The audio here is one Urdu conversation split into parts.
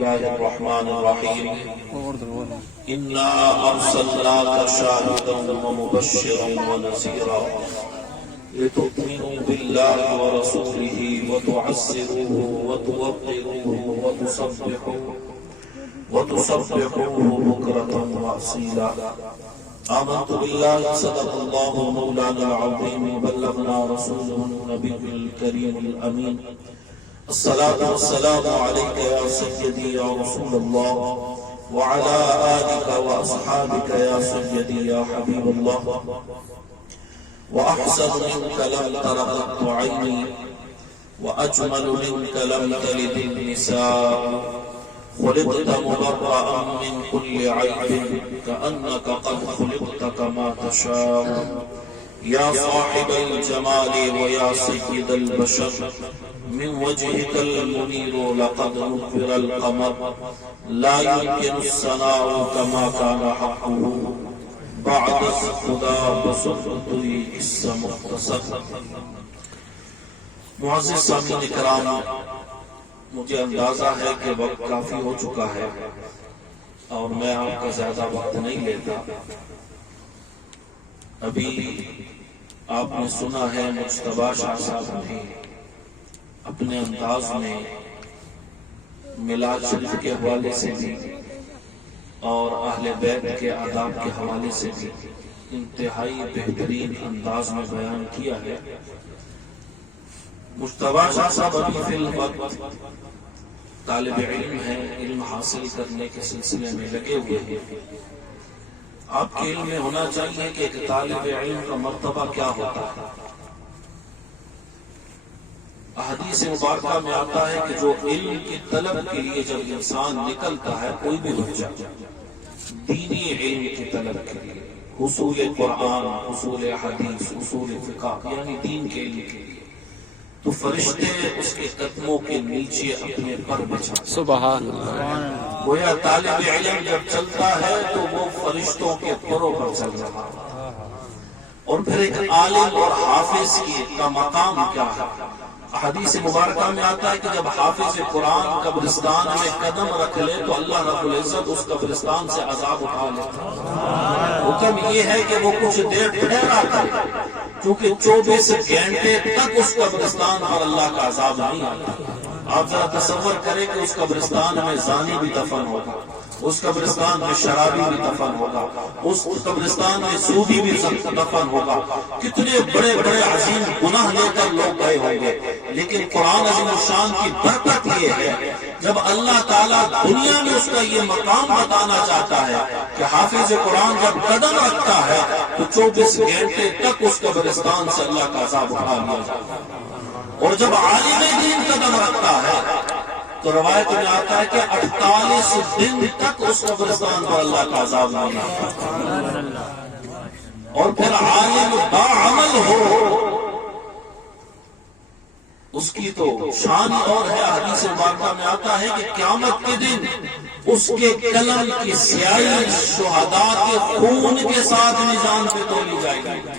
الله الرحمن الرحيم إنا أرسلناك شاهدا ومبشرا ونذيرا لتؤمنوا بالله ورسوله وتعزروه وتوقروه وتسبحوه بكرة وأصيلا. آمنت بالله صدق الله مولانا العظيم بلغنا رسوله النبي الكريم الأمين. الصلاة والسلام عليك يا سيدي يا رسول الله وعلى آلك وأصحابك يا سيدي يا حبيب الله. وأحسن منك لم تر قط عيني وأجمل منك لم تلد النساء. خلقت مبرأ من كل عيب كأنك قد خلقت كما تشاء. يا صاحب الجمال ويا سيد البشر من وجهك المنير لقد نور القمر. لا يمكن الثناء كما كان حقه بعد خدا بسطی اس مختصر. معزز سامعین کرام، مجھے اندازہ ہے کہ وقت کافی ہو چکا ہے اور میں آپ کا زیادہ وقت نہیں لیتا. ابھی آپ نے سنا ہے مجتبی شاہ صاحب نے اپنے انداز میں میلاد شریف کے حوالے سے بھی اور اہل بیت کے آداب کے حوالے سے بھی انتہائی بہترین انداز میں بیان کیا ہے. مجتبی شاہ صاحب ابھی فی الوقت طالب علم ہیں، علم حاصل کرنے کے سلسلے میں لگے ہوئے ہیں. آپ کے علم میں ہونا چاہیے کہ ایک طالب علم کا مرتبہ کیا ہوتا ہے. احادیث مبارکہ میں آتا ہے کہ جو علم کی طلب کے لیے جب انسان نکلتا ہے، کوئی بھی بچہ دینی علم کی طلب کے لیے، حصول قرآن، حصول حدیث، حصول فقہ، یعنی دین کے علم کے لیے، تو فرشتے اس کے قدموں کے نیچے اپنے پر بچھاتے ہیں. سبحان اللہ. گویا طالب علم جب چلتا ہے تو وہ فرشتوں کے پروں پر چل رہا ہے. اور پھر ایک عالم اور حافظ کا مقام کیا ہے. حدیث مبارکہ میں آتا ہے کہ جب حافظ قرآن قبرستان میں قدم رکھ لے تو اللہ رب العزت اس قبرستان سے عذاب اٹھا لیتا ہے. حکم یہ ہے کہ وہ کچھ دیر ٹھہرا کرے، کیونکہ 24 گھنٹے تک اس قبرستان پر اللہ کا عذاب نہیں آتا. آپ ذرا تصور کریں کہ اس قبرستان میں زانی بھی دفن ہوگا، اس قبرستان میں شرابی بھی دفن ہوگا، اس قبرستان میں سودی بھی دفن ہوگا. کتنے بڑے بڑے عظیم گناہ لے کر لوگ گئے ہوں گے. لیکن قرآن عظیم الشان کی برکت یہ ہے، جب اللہ تعالیٰ دنیا میں اس کا یہ مقام بتانا چاہتا ہے کہ حافظ قرآن جب قدم رکھتا ہے تو 24 گھنٹے تک اس قبرستان سے اللہ کا عذاب اٹھا لیا جاتا ہے. اور جب عالم دین قدم رکھتا ہے تو روایت میں آتا ہے کہ 48 دن تک اس قبرستان پر اللہ کا عذاب نہیں آتا. اور پھر عالم باعمل ہو، اس کی تو شان اور ہے. حدیث مبارکہ میں آتا ہے کہ قیامت کے دن اس کے قلم کی سیاہی شہداء کے خون کے ساتھ میزان پہ تولی جائے گی.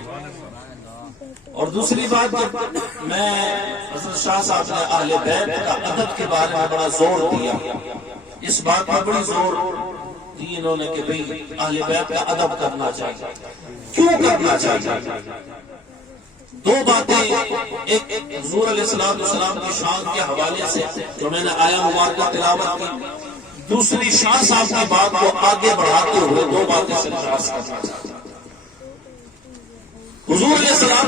اور دوسری بات، جب میں حضرت شاہ صاحب نے اہل بیت کا ادب کے بارے میں بڑا زور دیا، اس بات پر بڑی زور دی انہوں نے کہ بھئی اہل بیت کا ادب کرنا چاہیے. کیوں کرنا چاہیے؟ دو باتیں، ایک حضور علیہ السلام کی شان کے حوالے سے جو میں نے آیا مبارکہ تلاوت کی، دوسری شاہ صاحب کی بات کو آگے بڑھاتے ہوئے دو باتیں سے ناراض کرنا چاہتا. حضور علیہ السلام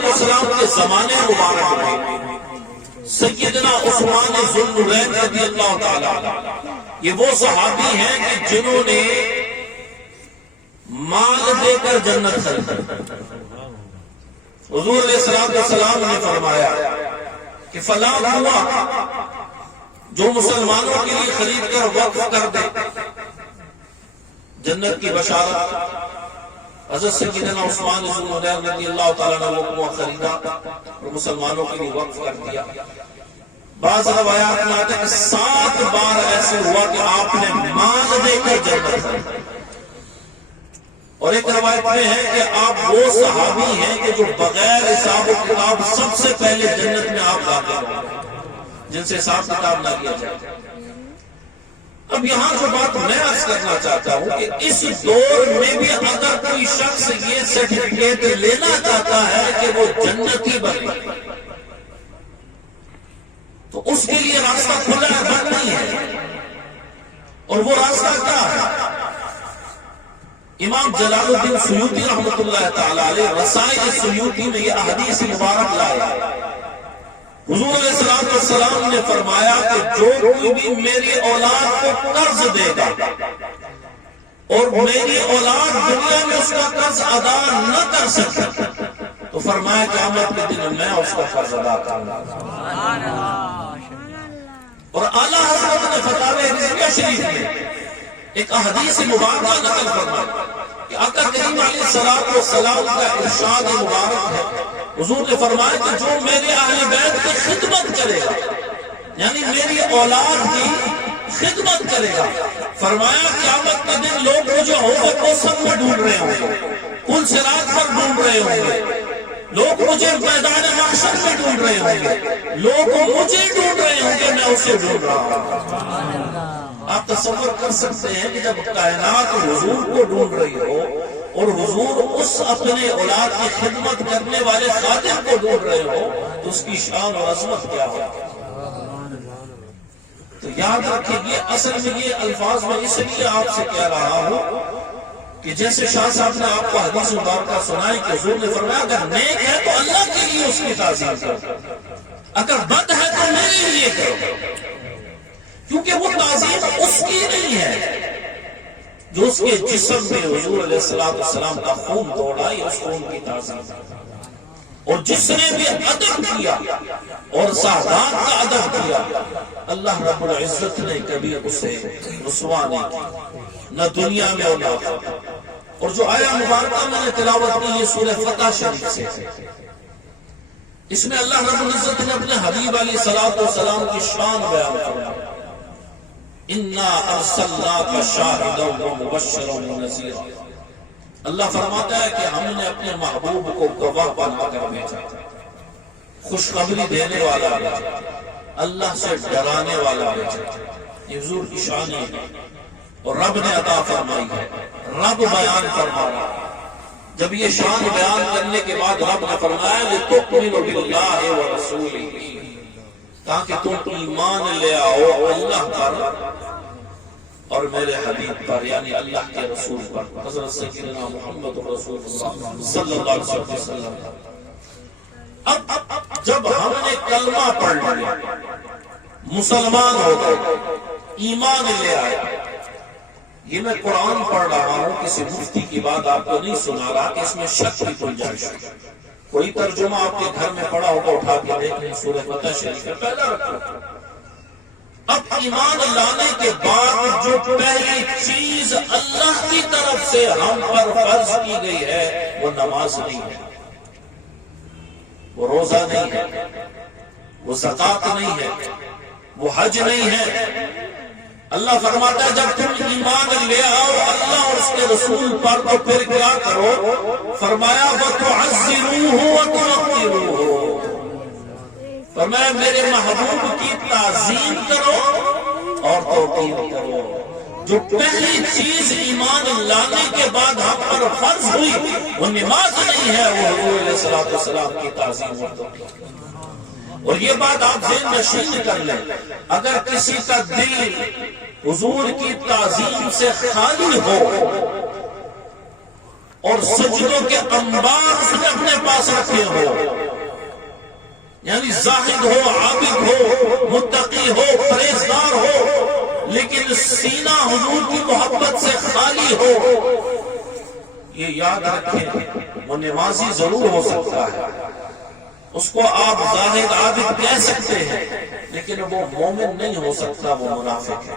کے زمانے مبارک میں سیدنا عثمان ذو النورین رضی اللہ تعالیٰ، یہ وہ صحابی ہیں کہ جنہوں نے مال دے کر جنت خریدی. حضور علیہ السلام نے فرمایا کہ فلاں ہوا جو مسلمانوں کے لیے خرید کر وقف کر دے، جنت کی بشارت. حضرت سیدنا عثمان ذو النورین رضی اللہ تعالیٰ نے وہ خریدا اور مسلمانوں کے لیے وقف کر دیا. بعض روایات میں آتا ہے کہ 7 بار ایسے ہوا کہ آپ نے مال دے کر جنت خریدا. اور ایک روایت میں ہے کہ آپ وہ صحابی ہیں کہ جو بغیر حساب و کتاب سب سے پہلے جنت میں آپ داخل ہوں گے، جن سے حساب کتاب نہ کیا جائے. اب یہاں جو بات میں عرض کرنا چاہتا ہوں کہ اس دور میں بھی اگر کوئی شخص یہ سرٹیفکیٹ لینا چاہتا ہے کہ وہ جنتی بنے تو اس کے لیے راستہ کھلا ہے، بند نہیں ہے۔ اور وہ راستہ کیا ہے؟ امام جلال الدین سیوطی رحمۃ اللہ تعالی علیہ رسائل سیوطی میں یہ احادیث مبارک لایا۔ حضور علیہ السلام نے فرمایا کہ جو کوئی بھی میری اولاد کو قرض دے گا اور میری اولاد دنیا میں اس کا قرض ادا نہ کر سکے تو فرمایا قیامت کے دن میں اس کا قرض ادا کروں گا۔ اور اعلیٰ حضرت نے فتاوی رضویہ شریف میں ایک احادیث مبارکہ نقل فرمایا کہ آقا کریم علیہ السلام کا ارشاد مبارک ہے، حضور نے فرمایا کہ جو میرے اہل بیت کی خدمت کرے گا، یعنی میری اولاد کی خدمت کرے گا، فرمایا قیامت کے دن لوگ مجھے حوض کوثر میں ڈھونڈ رہے ہوں گے، پل صراط پر ڈھونڈ رہے ہوں گے، لوگ مجھے میدان محشر میں ڈھونڈ رہے ہوں گے، لوگ مجھے ڈھونڈ رہے ہوں گے، میں اسے ڈھونڈ رہا ہوں۔ آپ تصور کر سکتے ہیں کہ جب کائنات حضور کو ڈھونڈ رہی ہو اور حضور اس اپنے اولاد کی خدمت کرنے والے خادم کو ڈھونڈ رہے ہو تو اس کی شان اور عظمت کیا ہو۔ تو یاد رکھیں یہ اصل میں یہ الفاظ میں اس لیے آپ سے کہہ رہا ہوں کہ جیسے شاہ صاحب نے آپ کو حدیث مبارکہ سنائی کہ حضور نے فرمایا اگر نیک ہے تو اللہ کے لیے اس کی تعظیم کرو، اگر بد ہے تو میرے لیے کرو، کیونکہ وہ تعظیم اس کی نہیں ہے جو اس کے جسم میں حضور علیہ السلام کا خون دوڑا، یہ اس خون کی تعظیم۔ اور جس نے بھی ادب کیا اور سادات کا ادب کیا، اللہ رب العزت نے کبھی اسے رسوا نہیں کیا، نہ دنیا میں اور نہ آخرت۔ اور جو آیا مبارکہ میں نے تلاوت کی یہ سورہ فتح شریف سے، اس میں اللہ رب العزت نے اپنے حبیب علیہ السلام کی شان بیان فرمایا، اِنَّا أَرْسَلْنَاكَ شَاهِدًا وَمُبَشِّرًا وَنَذِيرًا۔ اللہ فرماتا ہے کہ ہم نے اپنے محبوب کو گواہ بنا کر بھیجا، خوشخبری دینے والا بھیجا، اللہ سے ڈرانے والا بھیجا۔ یہ حضور کی شان ہے اور رب نے عطا فرمائی ہے، رب بیان فرما رہا ہے۔ جب یہ شان بیان کرنے کے بعد رب نے فرمایا لِتُؤْمِنُوا بِاللَّهِ وَرَسُولِهِ، تاکہ تم ایمان لے آؤ اللہ پر اور میرے حبیب پر، یعنی اللہ کے رسول پر، حضرت سیدنا محمد رسول اللہ صلی اللہ علیہ وسلم۔ اب جب ہم نے کلمہ پڑھ لیا، مسلمان ہو گئے، ایمان لے آئے، یہ میں قرآن پڑھ رہا ہوں، کسی مفتی کی بات آپ کو نہیں سنا رہا کہ اس میں شک کی گنجائش ہے۔ کوئی ترجمہ آپ کے گھر میں پڑا ہوگا، اٹھا کے دیکھیں، سورہ فتح شریف میں پہلا رکھو۔ اب ایمان لانے کے بعد جو پہلی چیز اللہ کی طرف سے ہم پر فرض کی گئی ہے وہ نماز نہیں ہے، وہ روزہ نہیں ہے، وہ زکات نہیں ہے، وہ حج نہیں ہے۔ اللہ فرماتا ہے جب تم ایمان لے آؤ اللہ اور اس کے رسول پر تو پھر کیا کرو؟ فرمایا وَتُعَزِّرُوهُ وَتُوَقِّرُوهُ، فرمایا میرے محبوب کی تعظیم کرو اور توقیر کرو۔ جو پہلی چیز ایمان لانے کے بعد ہم پر فرض ہوئی وہ نماز نہیں ہے، وہ حضور علیہ السلام کی تعظیم اور توقیر۔ اور یہ بات آپ ذہن نشین کر لیں، اگر کسی کا دل حضور کی تعظیم سے خالی ہو اور سجدوں کے انبار اس نے اپنے پاس رکھے ہو، یعنی زاہد ہو، عابد ہو، متقی ہو، پرہیزگار ہو، لیکن سینہ حضور کی محبت سے خالی ہو، یہ یاد رکھیں وہ نمازی ضرور ہو سکتا ہے، اس کو آپ زاہد عابد کہہ سکتے ہیں، لیکن وہ مومن نہیں ہو سکتا، وہ منافق ہے،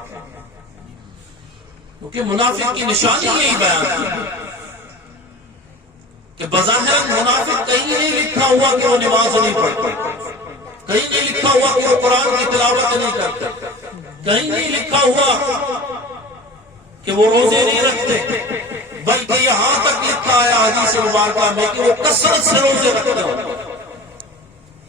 کیونکہ منافق کی نشانی یہی بیان کی کہ بظاہر منافق کہیں نہیں لکھا ہوا کہ وہ نماز نہیں پڑھتے، کہیں نہیں لکھا ہوا کہ وہ قرآن کی تلاوت نہیں کرتے، کہیں نہیں لکھا ہوا کہ وہ روزے نہیں رکھتے، بلکہ یہاں تک لکھا ہے حدیث مبارکہ میں کہ وہ کثرت سے روزے رکھتے ہوں،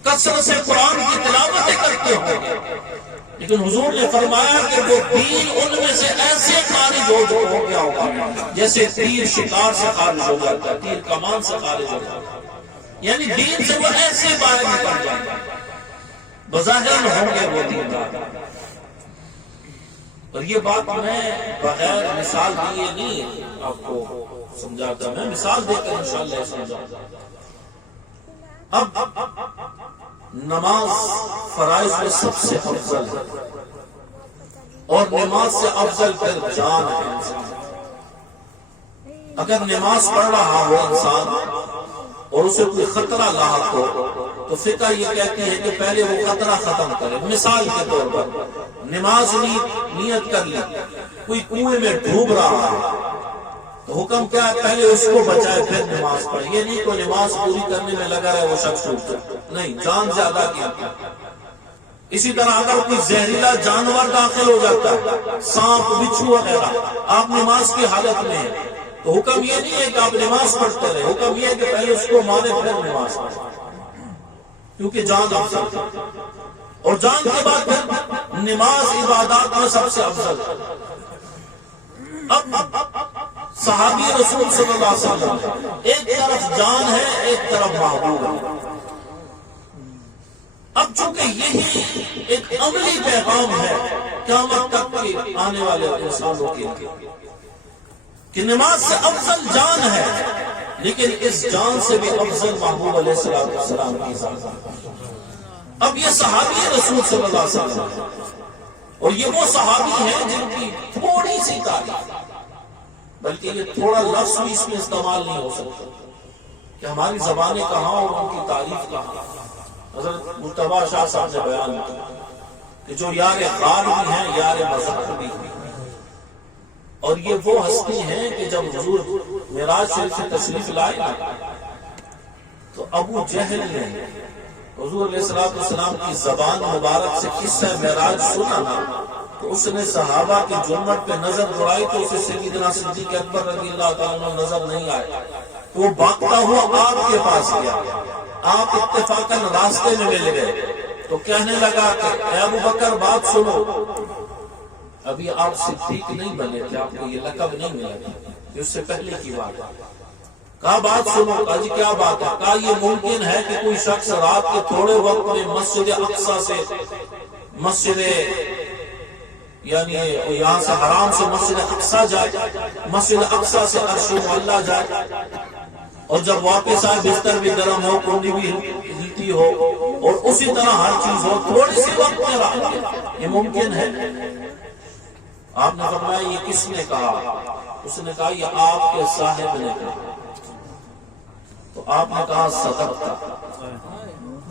کثرت سے قرآن کی تلاوتیں کرتے ہوں، لیکن حضور نے فرمایا کہ وہ دین ان میں سے ایسے خارج ہو گیا ہوگا جیسے تیر شکار سے خارج ہو جاتا ہے، تیر کمان سے خارج ہو جاتا ہے، یعنی دین سے وہ ایسے باہر نکل جائیں گے، بظاہر ہوں گے وہ دیندار۔ اور یہ بات میں بغیر مثال دیے نہیں آپ کو سمجھاتا، میں مثال دے کر انشاءاللہ سمجھاؤں۔ اب نماز فرائض میں سب سے افضل ہے، اور نماز سے افضل پھر جان ہے انسان۔ اگر نماز پڑھ رہا ہو انسان اور اسے کوئی خطرہ لاحق ہو تو فقہ یہ کہتی ہے کہ پہلے وہ خطرہ ختم کرے۔ مثال کے طور پر نماز نیت کر لی، کوئی کنویں میں ڈوب رہا ہے تو حکم کیا ہے؟ پہلے اس کو بچائے پھر نماز پڑھے۔ یہ نہیں تو نماز پوری کرنے میں لگا رہے وہ شخص ڈوب جائے، نہیں، جان زیادہ کیا۔ اسی طرح اگر کوئی زہریلا جانور داخل ہو جاتا ہے، سانپ، بچھو وغیرہ، آپ نماز کی حالت میں ہیں تو حکم یہ نہیں ہے کہ آپ نماز پڑھتے رہے، حکم یہ ہے کہ پہلے اس کو مارے پھر نماز پڑھے، کیونکہ جان افضل ہے۔ اور جان کے بعد پھر نماز عبادات میں سب سے افضل ہے۔ اب صحابی رسول صلی اللہ علیہ وسلم، ایک طرف جان ہے، ایک طرف محبوب ہے۔ اب چونکہ یہی ایک عملی پیغام ہے قیامت تک کے آنے والے انسانوں کے لیے کہ نماز سے افضل جان ہے، لیکن اس جان سے بھی افضل محبوب علیہ السلام کی ذات۔ اب یہ صحابی رسول صلی اللہ علیہ وسلم، اور یہ وہ صحابی ہیں جن کی تھوڑی سی تعریف، بلکہ یہ تھوڑا لفظ بھی اس میں استعمال نہیں ہو سکتا کہ ہماری زبانیں کہاں اور ان کی تعریف کہاں۔ حضرت مجتبیٰ شاہ صاحب نے بیان کیا کہ جو یار غار بھی ہیں، یار مزار بھی ہیں، اور یہ وہ ہستی ہیں کہ جب حضور معراج شریف سے تشریف لائے نا تو ابو جہل نے حضور علیہ السلام کی زبان مبارک سے قصہ معراج سنا نا تو اس نے صحابہ کی جمٹ پہ نظر دوڑائی تو اسے سیدنا صدیق اکبر رضی اللہ تعالیٰ عنہ نظر نہیں آئے، تو وہ بھاگتا ہوا آپ کے پاس گیا، آپ اتفاقاً راستے میں مل گئے تو کہنے لگا کہ اے ابو بکر بات سنو، ابھی آپ صدیق نہیں بنے تھے، آپ کو یہ لقب نہیں ملا تھا، یہ اس سے پہلے کی بات ہے۔ کہا بات سنو، کہا جی کیا بات ہے؟ کہا یہ ممکن ہے کہ کوئی شخص رات کے تھوڑے وقت میں مسجد اقصی سے مسجد یعنی یہاں سے حرام سے مسجد اقصی جائے، مسجد اقصی سے عرش معلیٰ جائے، اور جب واپس آئے بستر بھی گرم ہو، کنڈی بھی ہلتی ہو، اور اسی طرح ہر چیز ہو، تھوڑی سی وقت میں رات، یہ ممکن ہے؟ آپ نے فرمایا یہ کس نے کہا؟ اس نے کہا یہ آپ کے صاحب نے کہا۔ تو آپ نے کہا صدقتا،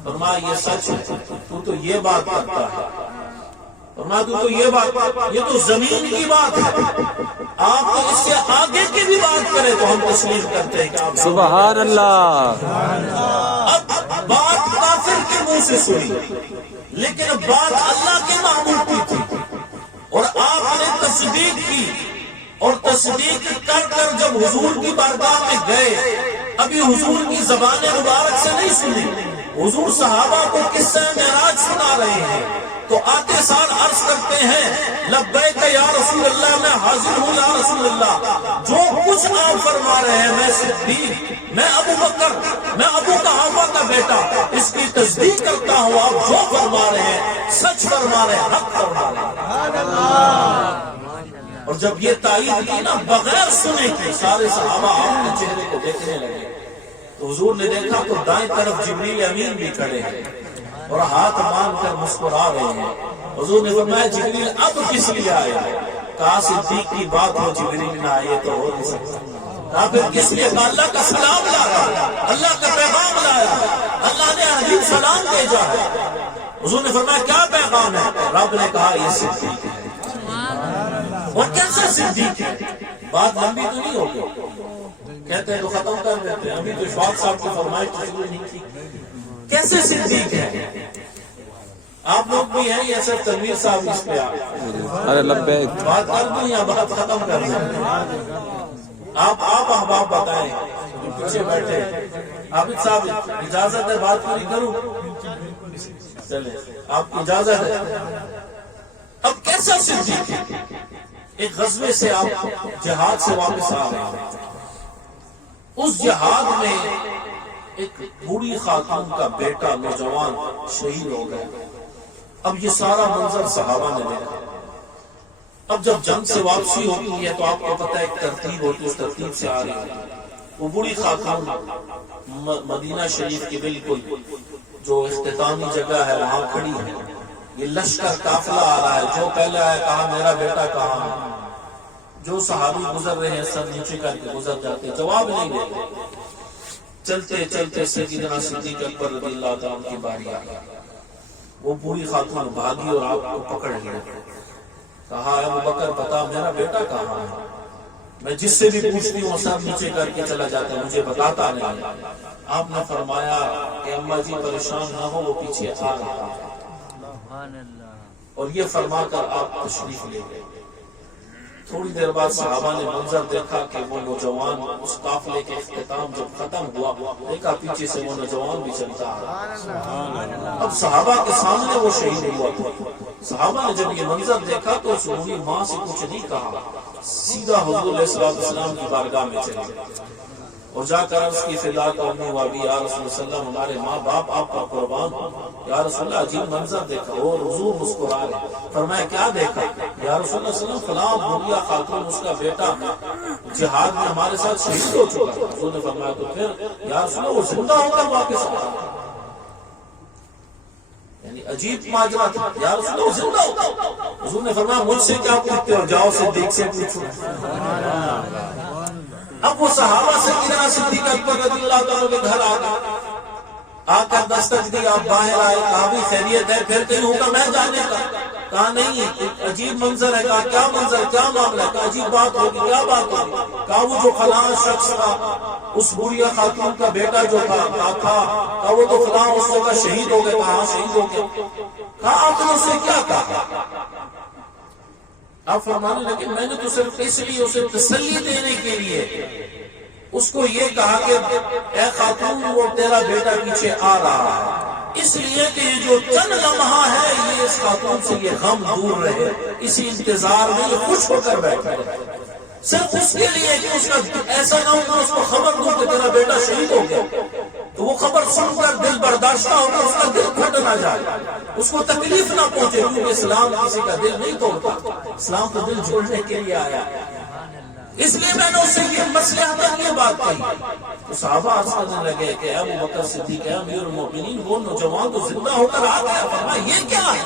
فرمایا یہ سچ ہے، تو یہ بات کرتا ہے، فرمایا تو یہ بات، یہ تو زمین کی بات ہے، آپ تو اس سے آگے کی بھی بات کریں تو ہم تسلیم کرتے ہیں کہ آپ سبحان اللہ۔ اب بات کافر کے منہ سے سنی، لیکن بات اللہ کے محبوب کی تھی، اور آپ نے تصدیق کی، اور تصدیق کر کر جب حضور کی بارگاہ میں گئے، ابھی حضور کی زبان مبارک سے نہیں سنی، حضور صحابہ کو قصہ معراج سنا رہے ہیں، تو آتے سال عرض کرتے ہیں لبیک یا رسول اللہ، میں حاضر ہوں یا رسول اللہ، جو کچھ آپ فرما رہے ہیں میں صدیق، میں ابو بکر، میں ابو قحافہ کا بیٹا، اس کی تصدیق کرتا ہوں، آپ جو فرما رہے ہیں سچ فرما رہے ہیں، حق فرما رہے ہیں۔ اور جب یہ تائید کی نا بغیر سنے کی، سارے صحابہ آپ کے چہرے کو دیکھنے لگے، تو حضور نے دیکھا تو دائیں طرف جبریل امین بھی کھڑے ہیں اور ہاتھ باندھ کر مسکرا رہے ہیں۔ حضور نے فرمایا جبریل اب کس لیے آئے؟ کہا صدیق کی بات ہو جبریل نہ آئے تو ہو نہیں سکتا۔ کہا پھر کس لیے؟ کہا اللہ کا سلام لایا، اللہ کا پیغام لایا، اللہ نے عجیب سلام بھیجا ہے۔ حضور نے فرمایا کیا پیغام ہے؟ رب نے کہا یہ صدیق ہے۔ اور کیسا صدیق ہے؟ بات لمبی تو نہیں ہوگی، کہتے ہیں تو ختم کر دیتے ہیں، ابھی تو اشفاق صاحب کی فرمائش شروع نہیں کی۔ کیسے صدیق ہے؟ آپ لوگ بھی ہیں یا صرف تنویر صاحب اس پہ ارے لبیک بات کر دوں یا بات ختم کر دیں؟ آپ احباب بتائیں جو پیچھے بیٹھے۔ عابد صاحب اجازت ہے بات پوری کروں؟ چلے آپ کی اجازت ہے؟ اب کیسا صدیق ہے؟ ایک غزوے سے آپ جہاد سے واپس آ رہے ہیں، اس جہاد میں ایک بوڑھی خاتون کا بیٹا نوجوان شہید ہو گیا۔ اب یہ سارا منظر صحابہ نے دیکھا۔ اب جب جنگ سے واپسی ہوتی ہے تو آپ کو پتہ ہے ایک ترتیب ہوتی ہے، اس ترتیب سے آ رہی ہے۔ وہ بوڑھی خاتون مدینہ شریف کی بالکل جو اختتامی جگہ ہے وہاں کھڑی ہے، یہ لشکر قافلہ آ رہا ہے، جو پہلے آیا کہا میرا بیٹا کہاں ہے، جو صحابی گزر رہے ہیں سر نیچے کر کے گزر جاتے، جواب نہیں دیتے۔ چلتے چلتے سیدنا صدیق اکبر رضی اللہ تعالیٰ عنہ کی باری آ گئی۔ وہ بوڑھی خاتون بھاگی اور آپ کو پکڑ لیا، کہا ابو بکر بتا میرا بیٹا کہاں ہے؟ میں جس سے بھی پوچھتی ہوں سب نیچے کر کے چلا جاتا ہے، مجھے بتاتا نہیں۔ آپ نے فرمایا کہ اماں جی پریشان نہ ہو، وہ پیچھے آ رہا ہے، اور یہ فرما کر آپ تشریف لے گئے۔ تھوڑی دیر بعد صحابہ نے منظر دیکھا کہ وہ نوجوان اس قافلے کے اختتام جب ختم ہوا، دیکھا پیچھے سے وہ نوجوان بھی چلتا آ۔ اب صحابہ کے سامنے وہ شہید ہوا تھا۔ صحابہ نے جب یہ منظر دیکھا تو اس بوڑھی ماں سے کچھ نہیں کہا، سیدھا حضور علیہ السلام کی بارگاہ میں چلے گئے اور جا کر اس کی فدا کرنے والی یا رسول اللہ صلی اللہ علیہ وسلم ہمارے ماں باپ آپ کا قربان ہو، یا رسول اللہ عجیب منظر دیکھا۔ اور حضور مسکرا رہے، فرمایا کیا دیکھا؟ یا رسول اللہ صلی اللہ علیہ وسلم فلاں بوڑھیا خاتون اس کا بیٹا جہاد میں ہمارے ساتھ شہید ہو چکا۔ حضور نے فرمایا تو پھر یا رسول اللہ وہ زندہ ہو کر واپس آ، یعنی عجیب ماجرا تھا، یا رسول اللہ وہ زندہ ہو۔ حضور نے فرمایا مجھ سے کیا پوچھتے ہو، جاؤ صدیق سے پوچھو۔ اب وہ صحابہ سیدنا صدیق اکبر رضی اللہ تعالیٰ کے گھر آ گئے، آ کر دستک دی، آپ باہر آئے، کہا بھی خیریت ہے؟ پھر کہیں ہوگا میں جانے کا؟ کہا نہیں، ایک عجیب منظر ہے۔ کہا کیا منظر، کیا معاملہ ہے؟ کہا عجیب بات ہوگی، کیا بات ہوگی؟ کہا وہ جو فلاں شخص تھا، اس بوڑھیا خاتون کا بیٹا جو تھا، کہا وہ تو فلاں اس جگہ شہید ہو گئے۔ کہا شہید ہو گئے۔ کہا آپ نے اس سے کیا کہا؟ آپ فرمانے لگے میں نے تو صرف اس لیے اسے تسلی دینے کے لیے اس کو یہ کہا کہ اے خاتون وہ تیرا بیٹا پیچھے آ رہا ہے، اس لیے کہ یہ جو چند لمحہ ہے یہ اس خاتون سے یہ غم دور رہے، اسی انتظار میں یہ خوش ہو کر بیٹھا ہے، صرف اس کے لیے کہ اس کا ایسا نہ ہو کہ اس کو خبر دوں کہ تیرا بیٹا شہید ہو گیا تو وہ خبر سن کر دل برداشتہ ہوگا، اس کا دل پھٹ نہ جائے، اس کو تکلیف نہ پہنچے، کیونکہ اسلام کسی کا دل نہیں توڑتا، اسلام تو دل جوڑنے کے لیے آیا، اس لیے میں نے اس سے یہ مصلحت یہ بات کہی۔ تو صحابہ عرض کرنے لگے کہ ابو بکر صدیق ہے امیر المومنین، وہ نوجوان تو زندہ ہو کر آ گیا، فرمایا یہ کیا ہے،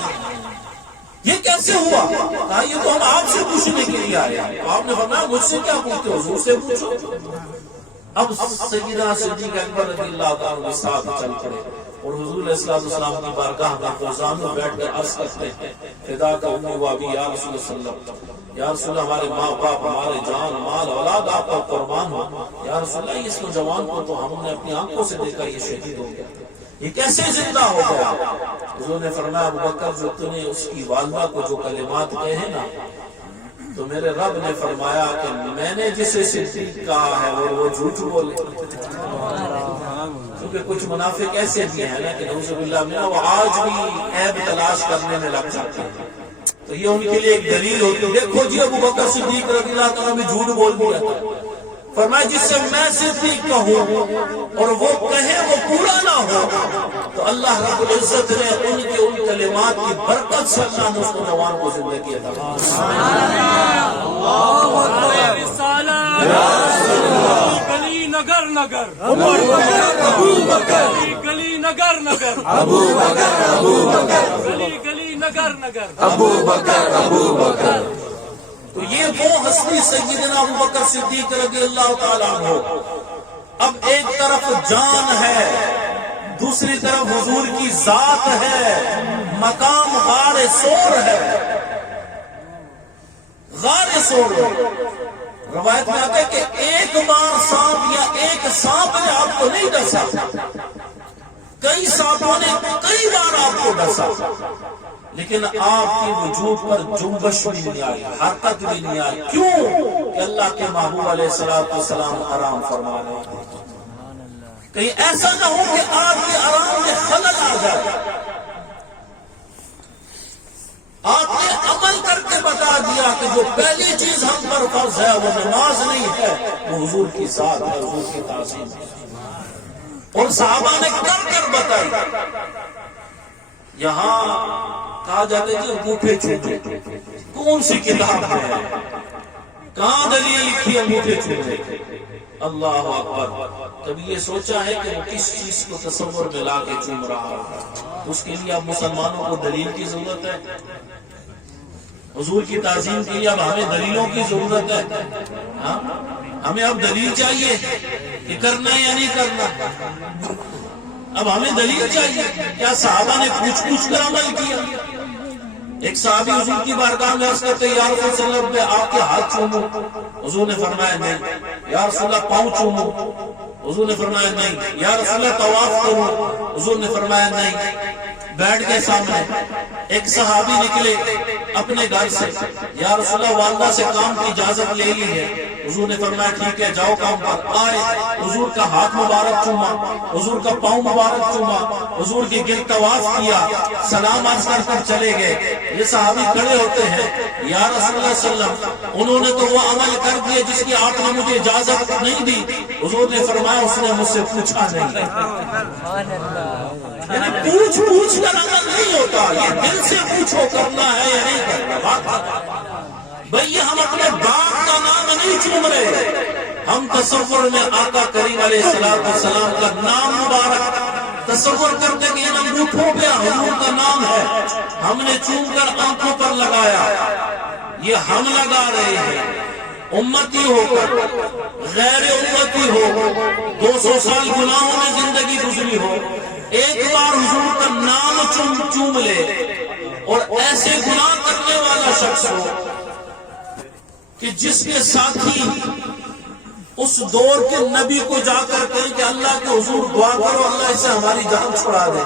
یہ کیسے ہوا؟ کہا یہ تو ہم آپ سے پوچھنے کے لیے آئے ہیں۔ تو آپ نے فرمایا مجھ سے کیا پوچھتے ہو، حضور سے پوچھو۔ اب سیدنا صدیق اکبر رضی اللہ تعالیٰ کے ساتھ چل پڑے اور حضور علیہ السلام کی بارگاہ میں فوزان میں بیٹھ کر عرض کرتے ہیں فدا کا امی و ابی یا رسول اللہ صلی اللہ علیہ وسلم، یا رسول اللہ ہمارے ماں باپ ہمارے جان مال اولاد آپ کا قربان ہو، یا رسول اللہ اس نوجوان کو تو ہم نے اپنی آنکھوں سے دیکھا یہ شہید ہو گیا، یہ کیسے زندہ ہو گیا؟ حضور نے فرمایا ابو بکر جو تو نے اس کی والدہ کو جو کلمات کہے ہیں نا، تو میرے رب نے فرمایا کہ میں نے جسے صدیق کہا ہے وہ جھوٹ بولے، کیونکہ کچھ منافق ایسے بھی ہیں نا کہ نعوذ باللہ منہ وہ آج بھی عیب تلاش کرنے میں لگ جاتے ہیں، تو یہ ان کے لیے ایک دلیل ہوتی ہے، دیکھو جی ابو بکر صدیق رضی اللہ عنہ بھی جھوٹ بول دیا، فرمایا جس سے میں صدیق کہوں اور وہ کہے وہ پورا نہ ہو تو اللہ رب العزت نے ان کے ان کلمات کی برکت سے اللہ نے اس نوجوان کو زندگی عطا گلی نگر نگر گلی نگر نگر گلی گلی نگر نگر ابو بکر تو یہ وہ ہستی سیدنا ابو بکر صدیق رضی اللہ تعالیٰ عنہ۔ اب ایک طرف جان ہے، دوسری طرف حضور کی ذات ہے، مقام غار سور ہے، غار سور ہے۔ روایت میں آتا ہے کہ ایک بار سانپ یا ایک سانپ نے آپ کو نہیں ڈسا، کئی سانپوں نے کئی بار آپ کو ڈسا، لیکن آپ کی وجود پر جنبش بھی نہیں آئی، حرکت بھی نہیں آئی، کیوں کہ اللہ کے محبوب علیہ السلام آرام فرما رہے ہیں۔ کہیں ایسا نہ ہو کہ آپ کے آرام میں خلل آ جائے، آپ کے عمل بتا دیا کہ جو پہلی چیز ہم پر فرض ہے وہ نماز نہیں ہے، وہ حضور کی ذات ہے، حضور کی تعظیم ہے۔ اور صحابہ نے کر بتائی۔ یہاں کہا جاتا ہے کہ انگوٹھے چھوٹے، کون سی کتاب ہے، کہاں دلیل لکھی انگوٹھے چھوٹے؟ اللہ اکبر۔ کبھی یہ سوچا ہے کہ وہ کس چیز کو تصور میں لا کے چوم رہا ہوگا؟ اس کے لیے اب مسلمانوں کو دلیل کی ضرورت ہے؟ حضور کی تعظیم کے لیے اب ہمیں دلیلوں کی ضرورت ہے؟ ہاں، ہمیں اب دلیل چاہیے کہ کرنا ہے یا نہیں کرنا؟ اب ہمیں دلیل چاہیے۔ کیا صحابہ نے پوچھ کر عمل کیا؟ ایک صحابی حضور کی بارگاہ میں عرض کرتے یا رسول اللہ صلی اللہ علیہ وسلم میں آپ کے ہاتھ چوموں، حضور نے فرمایا نہیں۔ یا رسول اللہ پاؤں چوموں، حضور نے فرمایا نہیں۔ یا رسول اللہ طواف کروں، حضور نے فرمایا نہیں۔ بیٹھ کے سامنے ایک صحابی نکلے اپنے گھر سے، یا رسول اللہ والدہ سے کام کی اجازت لے لی ہے، حضور نے فرمایا ٹھیک ہے جاؤ کام پر۔ آئے، حضور کا ہاتھ مبارک چوما، حضور کا پاؤں مبارک چوما، حضور کے گرد طواف کیا، سلام عرض کر چلے گئے۔ یہ صحابی کھڑے ہوتے ہیں، یا رسول اللہ صلی اللہ علیہ وسلم انہوں نے تو وہ عمل کر دیا جس کی آپ نے مجھے اجازت نہیں دی۔ حضور نے فرمایا اس نے مجھ سے پوچھا نہیں۔ یعنی پوچھ کر عمل نہیں ہوتا، یہ دل سے پوچھو کرنا ہے یا نہیں کرنا۔ بھئی ہم اپنے باپ کا نام نہیں چوم رہے، ہم تصور میں آقا کریم علیہ السلام کا نام مبارک تصور کرتے کہ یہ انگوٹھوں پہ حضور کا نام ہے، ہم نے چوم کر آنکھوں پر لگایا۔ یہ ہم لگا رہے ہیں امتی ہو کر، غیر امتی ہو، 200 سال گناہوں میں زندگی گزری ہو، ایک بار حضور کا نام چوم لے اور ایسے گناہ کرنے والا شخص ہو کہ جس کے ساتھی اس دور کے نبی کو جا کر کہیں کہ اللہ کے حضور دعا کرو اللہ اسے ہماری جان چھڑا دے،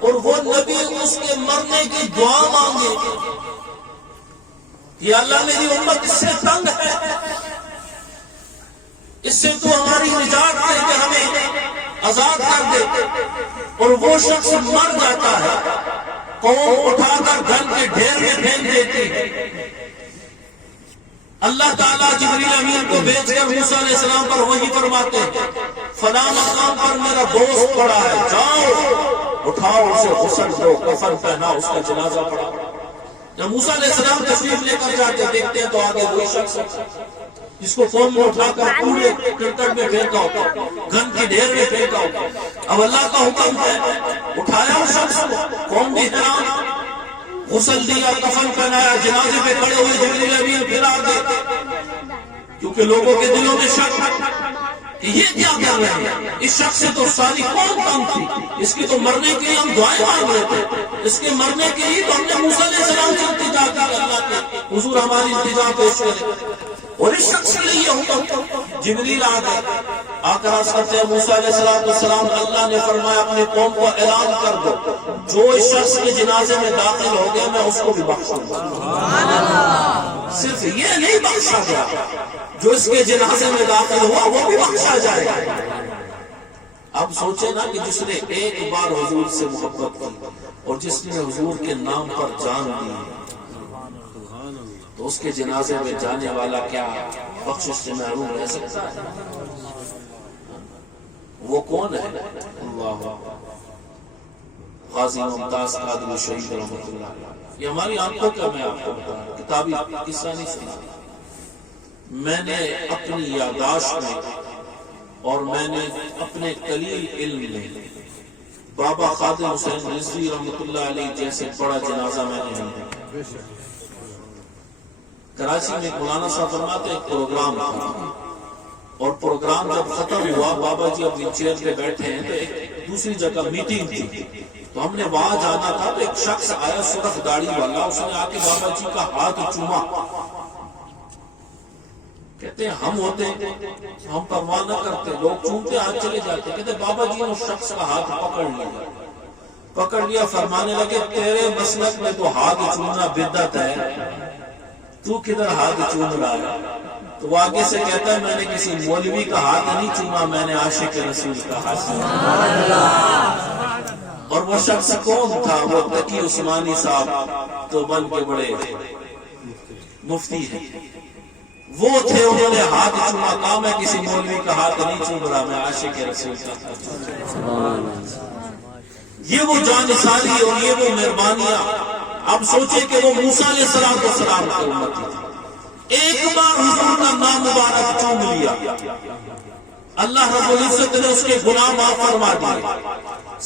اور وہ نبی اس کے مرنے کی دعا مانگے کہ اللہ میری امت اس سے تنگ ہے، اس سے تو ہماری نجات دے کہ ہمیں آزاد کر دے، اور وہ شخص مر جاتا ہے، قوم اٹھا کر گن کے ڈھیر میں پھینک دیتی ہے۔ اللہ تعالیٰ جبریل امین کو بھیج کر موسیٰ علیہ السلام پر وحی فرماتے ہیں فلاں مقام پر میرا دوست پڑا ہے، جاؤ اٹھاؤ اسے غسل دو، کفن پہنا، اس کا جنازہ پڑھا۔ جب موسیٰ علیہ السلام تشریف لے کر جاتے دیکھتے ہیں تو آگے وہی شخص جس کو قوم نے اٹھا کر پورے کرتب میں پھینکا ہوتا، گن کی ڈھیر میں پھینکا ہوتا۔ اب اللہ کا حکم ہے، اٹھایا اس شخص کو، قوم بھی حیران، غسل دیا، کفن پہنایا، جنازے پہ کھڑے ہوئے جبریل امین پھر آ گئے، کیونکہ لوگوں کے دلوں میں شک کہ یہ کیا کر رہے ہیں، اس شخص سے تو ساری قوم تنگ تھی، اس کی تو مرنے کے لیے ہم دعائیں مانگ رہے تھے، اس کے مرنے کے لیے تو ہم نے موسیٰ علیہ السلام سے التجا کی اللہ کے حضور ہماری التجا پیش کرے، اور اس شخص کے لیے یہ حکم۔ جبریل آ گئے، آ کر عرض کرتے ہیں موسیٰ علیہ السلام اللہ نے فرمایا اپنی قوم کو اعلان کر دو جو اس شخص کے جنازے میں داخل ہو گیا میں اس کو بھی بخشوں گا۔ صرف یہ نہیں بخشا گیا، جو اس کے جنازے میں داخل ہوا وہ بھی بخشا جائے گا۔ اب سوچے نا کہ جس نے ایک بار حضور سے محبت کی اور جس نے حضور کے نام پر جان دی تو اس کے جنازے میں جانے والا کیا بخشش سے محروم رہ سکتا ہے؟ وہ کون ہے؟ اللہ غازی ممتاز قادری شہید رحمۃ اللہ۔ یہ ہماری آنکھوں کا میں آپ کو بتا رہا ہوں، کتابی قصہ نہیں سنا، میں نے اپنی یادداشت میں اور میں نے اپنے قلیل علم میں بابا خادم حسین رضوی رحمۃ اللہ علیہ جیسے بڑا جنازہ میں نے نہیں۔ کراچی میں مولانا صاحب فرماتے ایک پروگرام تھا، اور پروگرام جب ختم ہوا بابا جی اپنی چیئر پہ بیٹھے ہیں تو ایک دوسری جگہ میٹنگ تھی تو ہم نے وہاں جانا تھا، تو ایک شخص آیا سرخ داڑھی والا، اس نے آ کے بابا جی کا ہاتھ چوما، کہتے ہیں ہم ہوتے ہم پرواہ نہ کرتے، لوگ چومتے ہاتھ چلے جاتے، کہتے بابا جی نے اس شخص کا ہاتھ پکڑ لیا، فرمانے لگے تیرے مسلک میں تو ہاتھ چومنا بدعت ہے، تو کدھر ہاتھ چوم رہا ہے؟ تو وہ آگے سے کہتا ہے میں نے کسی مولوی کا ہاتھ نہیں چوما، میں نے عاشق رسول کا ہاتھ چوما۔ اور وہ شخص کون تھا؟ وہ تقی عثمانی صاحب تو بن کے بڑے مفتی ہے، وہ تھے، انہوں نے ہاتھ چوما، کہا میں کسی مولوی کا ہاتھ نہیں چوم رہا، میں عاشق رسول کا۔ یہ وہ جانثاری اور یہ وہ مہربانیاں، اب سوچے کہ وہ موسیٰ علیہ السلام کی امت تھی، ایک بار حضور کا نام مبارک چوم لیا، اللہ رب العزت نے اس کے گناہ معاف فرما دیے،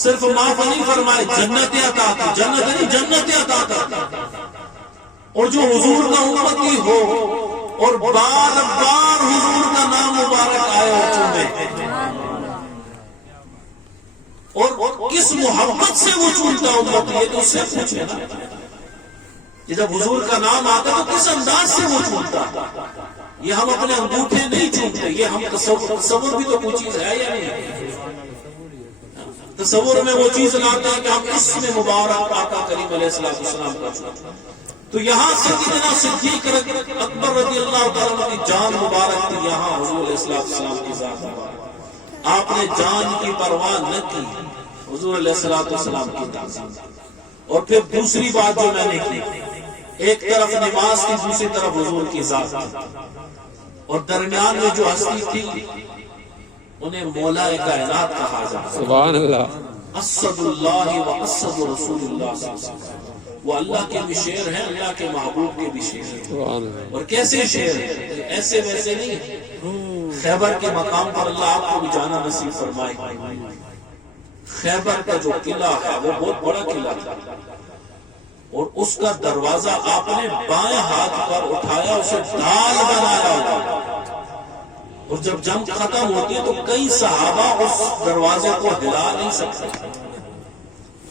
صرف معاف نہیں فرمائے، جنتیں عطا کی، جنت نہیں جنتیں عطا کرتا۔ اور جو حضور کا امتی ہو اور بار بار حضور کا نام مبارک آئے اور چومے، اور کس محبت سے وہ چونتا امت، یہ تو اس سے پوچھے نا کہ جب حضور کا نام آتا تو کس انداز سے وہ چونتا۔ یہ ہم اپنے انگوٹھے نہیں چونتے، یہ ہم تصور بھی تو کوئی چیز ہے یا نہیں؟ تصور میں وہ چیز لاتے ہیں کہ ہم اس میں مبارک آقا کریم علیہ السلام کا چونتے۔ تو یہاں سیدنا صدیق اکبر رضی اللہ تعالیٰ کی جان مبارک تھی، یہاں حضور علیہ السلام کی ذات مبارک، آپ نے جان کی پرواہ نہ کی، حضور علیہ السلام کی ذات۔ اور پھر دوسری بات جو میں نے کی، ایک طرف نماز کی، دوسری طرف حضور کی ذات تھی، اور درمیان میں جو ہستی تھی انہیں مولا کائنات کہا جاتا، سبحان اللہ، اسد اللہ و اسد رسول اللہ صلی اللہ علیہ وسلم، وہ اللہ کے بھی شعر ہیں، اللہ کے محبوب کے بھی شعر ہیں۔ سبحان اللہ۔ اور کیسے شعر ہیں؟ ایسے ویسے نہیں، خیبر کے مقام پر اللہ آپ کو بھی جانا نصیب فرمائے۔ خیبر کا جو قلعہ ہے وہ بہت بڑا قلعہ تھا، اور اس کا دروازہ آپ نے بائیں ہاتھ پر اٹھایا، اسے ڈھال بنایا ہوگا، اور جب جنگ ختم ہوتی ہے تو کئی صحابہ اس دروازے کو ہلا نہیں سکتے۔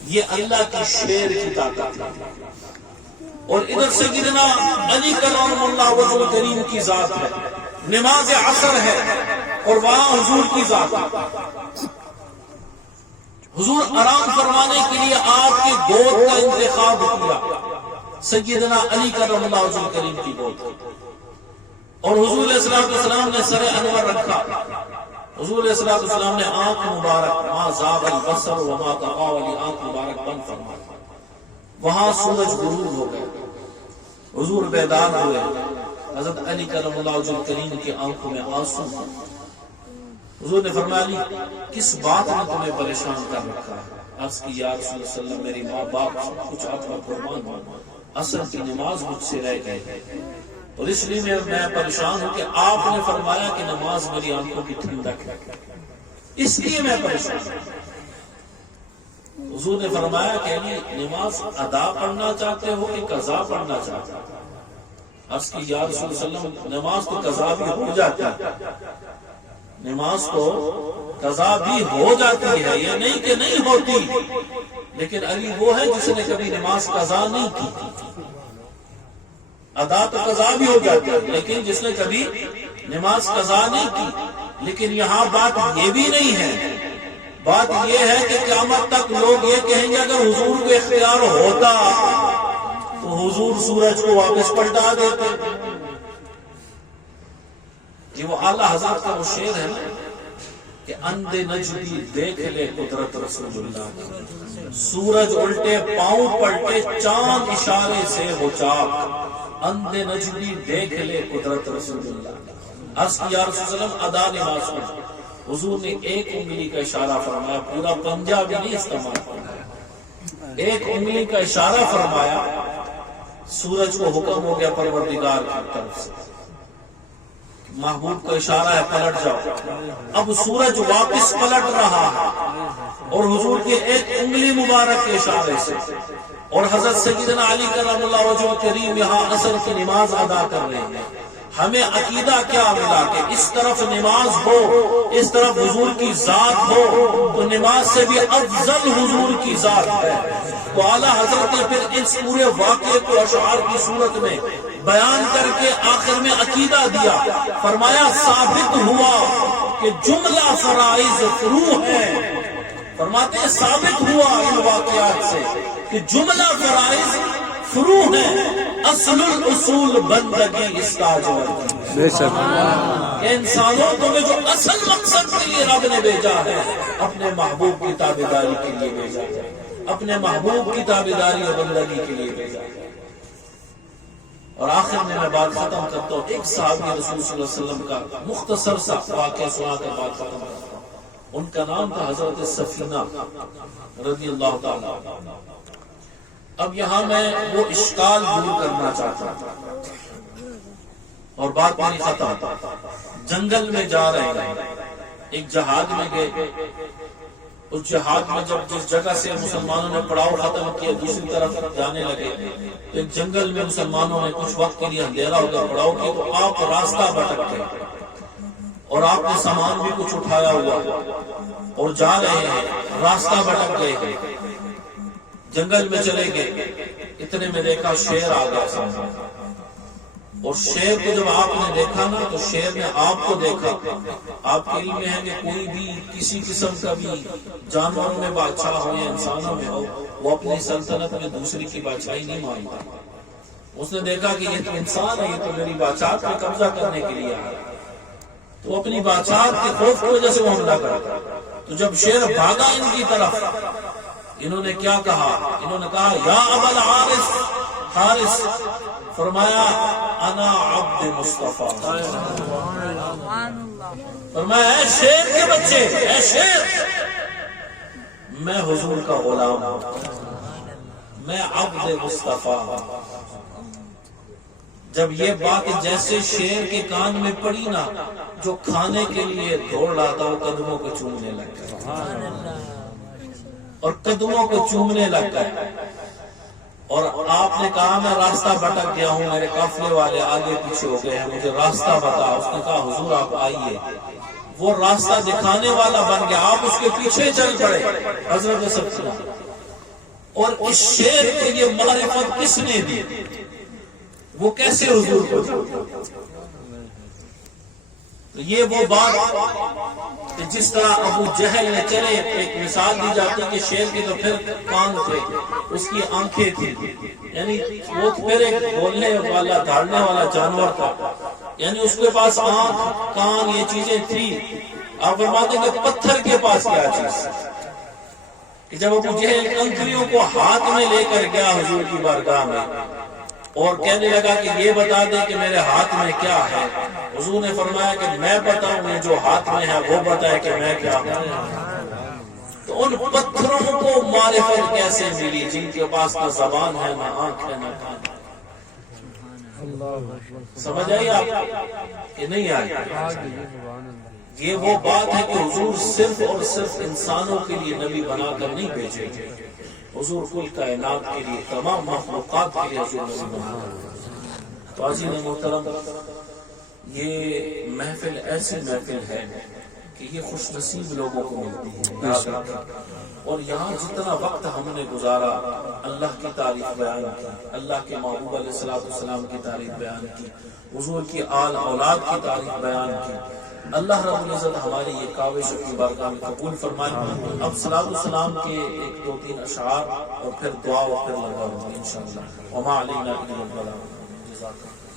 یہ اللہ کی شعر کی طاقت ہے۔ اور ادھر سیدنا علی کرم اللہ وجہ کریم کی ذات ہے، نماز عصر ہے اور وہاں حضور کی ذات ہے۔ حضور آرام فرمانے کے لیے آپ کے گود کا انتخاب کیا، سیدنا علی کرم اللہ وجہ کریم کی گود، اور حضور علیہ السلام نے سر انور رکھا۔ حضور علیہ السلام نے آنکھ مبارک، ما زاغ البصر وما طغى، والی آنکھ مبارک بند فرمائی۔ وہاں سورج غروب ہو گئے، حضور بیدار ہوئے، حضرت علی کرم اللہ وجہ کریم کی آنکھوں میں آنسو۔ حضور نے فرمایا علی کس بات نے تمہیں پریشان کر رکھا ہے؟ عرض کی یا رسول اللہ صلی اللہ علیہ وسلم، میری ماں باپ سب کچھ آپ کا قربان ہو، عصر کی نماز مجھ سے رہ گئے، اور اس لیے میں پریشان ہوں کہ آپ نے فرمایا کہ نماز میری آنکھوں کی ٹھنڈک ہے، اس لیے میں پریشان ہوں۔ حضور نے فرمایا کہ نماز ادا پڑھنا چاہتے ہو کہ قضا پڑھنا چاہتے ہو؟ عرض کی یا رسول اللہ صلی اللہ علیہ وسلم، نماز تو قضا بھی ہو جاتی ہے، نماز تو قضا بھی ہو جاتی ہے، یہ نہیں کہ نہیں ہوتی، لیکن علی وہ ہے جس نے کبھی نماز قضا نہیں کی۔ ادا تو قضا بھی ہو جاتی ہے، لیکن جس نے کبھی نماز قضا نہیں کی۔ لیکن یہاں بات یہ بھی نہیں ہے، بات یہ ہے کہ قیامت تک لوگ یہ کہیں گے اگر حضور کو اختیار ہوتا تو حضور سورج کو واپس پلٹا دیتے۔ یہ وہ اعلیٰ حضرت کا وہ شعر ہے نا کہ اندھے نجدی دیکھ لے قدرت رسول اللہ، سورج الٹے پاؤں پلٹے چاند اشارے سے ہو چاک، اندھے نجدی دیکھ لے قدرت رسول اللہ۔ عرض کی یا رسول اللہ ادا نماز پڑھ، حضور نے ایک انگلی کا اشارہ فرمایا، پورا پنجہ بھی نہیں استعمال فرمایا، ایک انگلی کا اشارہ فرمایا، سورج کو حکم ہو گیا پروردگار کی طرف سے، محبوب کا اشارہ ہے پلٹ جاؤ۔ اب سورج واپس پلٹ رہا ہے، اور حضور کے ایک انگلی مبارک کے اشارے سے، اور حضرت سیدنا علی کرم اللہ وجہ کریم یہاں عصر کی نماز ادا کر رہے ہیں۔ ہمیں عقیدہ کیا ملا کہ اس طرف نماز ہو، اس طرف حضور کی ذات ہو، تو نماز سے بھی افضل حضور کی ذات ہے۔ تو اعلیٰ حضرت نے پھر اس پورے واقعے کو اشعار کی صورت میں بیان کر کے آخر میں عقیدہ دیا، فرمایا ثابت ہوا کہ جملہ فرائض فرو ہے، فرماتے ہیں ثابت ہوا ان واقعات سے کہ جملہ فرائض فرو ہے، اصل الاصول بندگی استاجر۔ بے شک کہ انسانوں کو میں جو اصل مقصد کے لیے رب نے بھیجا ہے، اپنے محبوب کی تابعداری کے لیے بھیجا ہے، اپنے محبوب کی تابعداری اور بندگی کے لیے بھیجا ہے۔ اور آخر میں بات ختم کرتا ہوں، ایک صحابی رسول صلی اللہ علیہ وسلم کا مختصر سا واقعہ سنا کر بات ختم کرتا ہوں۔ ان کا نام تھا حضرت سفینہ رضی اللہ تعالیٰ۔ اب یہاں میں وہ اشکال دور کرنا چاہتا ہوں اور بات میری ختم۔ جنگل میں جا رہے ہیں، ایک جہاد میں گئے، اس جہاد میں جب جس جگہ سے مسلمانوں نے پڑاؤ ختم کیا دوسری طرف جانے لگے، تو ایک جنگل میں مسلمانوں نے کچھ وقت کے لیے اندھیرا ہو گیا، پڑاؤ کیا، تو آپ راستہ بھٹک گئے اور آپ نے سامان بھی کچھ اٹھایا ہوا اور جا رہے ہیں، راستہ بھٹک گئے، جنگل میں چلے گئے، اتنے میں دیکھا شیر آ گیا سامنے، اور شیر کو جب آپ نے دیکھا نا تو شیر نے آپ کو دیکھا۔ آپ کے علم میں ہے کہ کوئی بھی کسی قسم کا بھی جانوروں میں بادشاہ ہو یا انسانوں میں ہو، وہ اپنی سلطنت میں دوسری کی بادشاہی نہیں مانتا۔ اس نے دیکھا کہ یہ تو انسان ہے، یہ تو میری بادشاہت پہ قبضہ کرنے کے لیے آیا، تو اپنی بادشاہت کے خوف کی وجہ سے وہ حملہ کرتا۔ تو جب شیر بھاگا ان کی طرف، انہوں نے کیا کہا؟ انہوں نے کہا یا ابا الحارث، حارث، فرمایا انا عبد مصطفیٰ، فرمایا اے شیر کے بچے، اے شیر، میں حضور کا غلام ہوں، میں عبد مصطفیٰ ہوں۔ جب یہ بات جیسے شیر کے کان میں پڑی نا، جو کھانے کے لیے دوڑ رہا تھا وہ قدموں کو چومنے لگ گیا، اور قدموں کو چومنے لگ گئے۔ اور آپ نے کہا میں راستہ بھٹک گیا ہوں، میرے قافلے والے آگے پیچھے ہو گئے ہیں، مجھے راستہ بتا۔ اس نے کہا حضور آپ آئیے، وہ راستہ دکھانے والا بن گیا، آپ اس کے پیچھے چل پڑے حضرت سفینہ۔ اور اس شیر کو یہ معرفت کس نے دی؟ وہ کیسے حضور کو؟ یہ وہ بات کہ جس طرح ابو جہل نے چلے، ایک مثال دی جاتی کہ شیر کے تو پھر کان تھے، اس کی آنکھیں تھی، یعنی وہ پھر ایک بولنے والا دھاڑنے والا جانور تھا، یعنی اس کے پاس آنکھ کان یہ چیزیں تھی۔ آپ فرماتے ہیں کہ پتھر کے پاس کیا چیز؟ کہ جب ابو جہل کنکریوں کو ہاتھ میں لے کر گیا حضور کی بارگاہ میں اور کہنے لگا کہ یہ بتا دے کہ میرے ہاتھ میں کیا ہے، حضور نے فرمایا کہ میں بتاؤں جو ہاتھ میں ہے وہ بتائے کہ میں کیا ہوں۔ تو ان پتھروں کو معرفت کیسے ملی جن کے پاس نہ زبان ہے، نہ آنکھ ہے، نہ کان ہے؟ سمجھ آئی آپ کہ نہیں آئی؟ یہ وہ بات ہے کہ حضور صرف اور صرف انسانوں کے لیے نبی بنا کر نہیں بھیجے، حضور کل کائنات کے لیے، تمام مخلوقات کے لیے حضور نبی بنا۔ تو عزیز محترم، یہ محفل ایسی محفل ہے کہ یہ خوش نصیب لوگوں کو ملتی ہے، اور یہاں جتنا وقت ہم نے گزارا اللہ کی تعریف بیان کی، اللہ کے محبوب علیہ السلام کی تعریف بیان کی، حضور کی آل اولاد کی تعریف بیان کی۔ اللہ رب العزت ہماری یہ کاوش اپنی بارگاہ میں قبول فرمائے۔ اب صلاۃ السلام کے ایک دو تین اشعار اور پھر دعا اور پھر لگا ہوگی انشاءاللہ۔ وما علینا الا البلاغ۔ جزاک اللہ۔